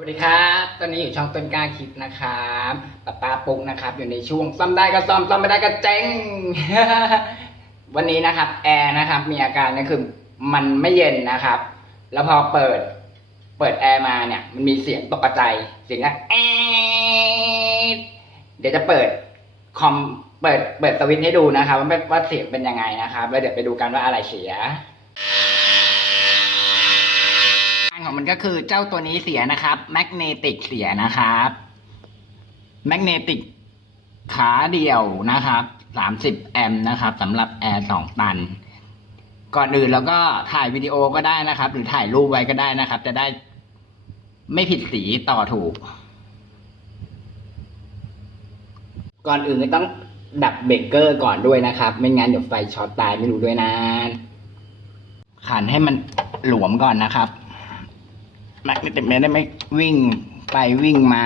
สวัสดีครับตอนนี้อยู่ช่องต้นกล้าคลิปนะครับป้าป้าปุ๊กนะครับ อยู่ในช่วงซ่อมได้ก็ซ่อมซ่อมไม่ได้ก็เจ๊ง วันนี้นะครับแอร์นะครับ มีอาการก็คือมันไม่เย็นนะครับ แล้วพอเปิด เปิดแอร์มาเนี่ย มันมีเสียงตกใจเสียงอะแอเดี๋ยวจะเปิดคอมเปิดเปิดสวิตช์ให้ดูนะครับว่าว่าเสียงเป็นยังไงนะครับ แล้วเดี๋ยวไปดูกันว่าอะไรเสีย งานของมันก็คือเจ้าตัวนี้เสียนะครับแมกเนติกเสียนะครับแมกเนติกขาเดียวนะครับสามสิบแอมป์นะครับสำหรับแอร์สองตัน ก่อนอื่นเราก็ถ่ายวิดีโอก็ได้นะครับ หรือถ่ายรูปไว้ก็ได้นะครับ จะได้ไม่ผิดสีต่อถูก ก่อนอื่นก็ต้องดับเบรกเกอร์ก่อนด้วยนะครับ ไม่งั้นเดี๋ยวไฟช็อตตายไม่รู้ด้วยนะขันให้มันหลวมก่อนนะครับ แม็กนิติเมตรได้ไม่วิ่งไปวิ่งมา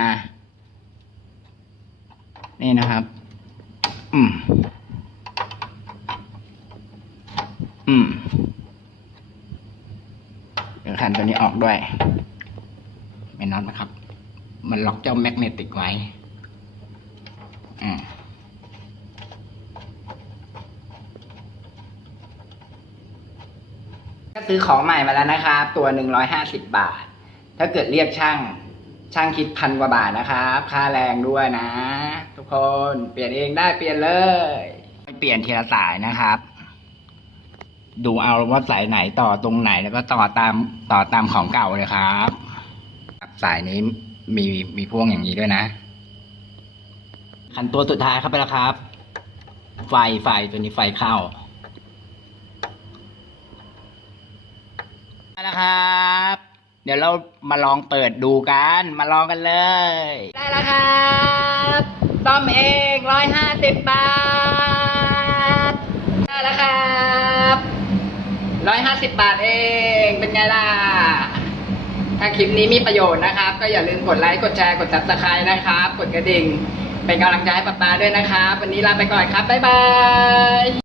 นี่นะครับ อืม อืมเดี๋ยวขันตัวนี้ออกด้วย ไม่น็อตนะครับ มันล็อกเจ้าแมกเนติกไว้อืมก็ซื้อของใหม่มาแล้วนะครับ ตัวหนึ่งร้อยห้าสิบบาท ถ้าเกิดเรียกช่าง ช่างคิดพันกว่าบาทนะครับ ค่าแรงด้วยนะ ทุกคนเปลี่ยนเองได้เปลี่ยนเลยเปลี่ยนทีละสายนะครับ ดูเอาว่าสายไหนต่อตรงไหนแล้วก็ต่อตามต่อตามของเก่าเลยครับ สายนี้มีมีพ่วงอย่างนี้ด้วยนะคันตัวสุดท้ายเข้าไปแล้วครับ ไฟไฟตัวนี้ไฟเข้าแล้วครับ เดี๋ยวเรามาลองเปิดดูกัน มาลองกันเลย ได้แล้วครับต้อมเองร้อยห้าสิบบาท ได้แล้วครับร้อยห้าสิบบาทเอง เป็นไงล่ะ ถ้าคลิปนี้มีประโยชน์นะครับ ก็อย่าลืมกดไลค์ กดแชร์ กด subscribe นะครับ กดกระดิ่ง เป็นกำลังใจให้ป๊าป๊าด้วยนะครับ วันนี้ลาไปก่อนครับ บ๊ายบาย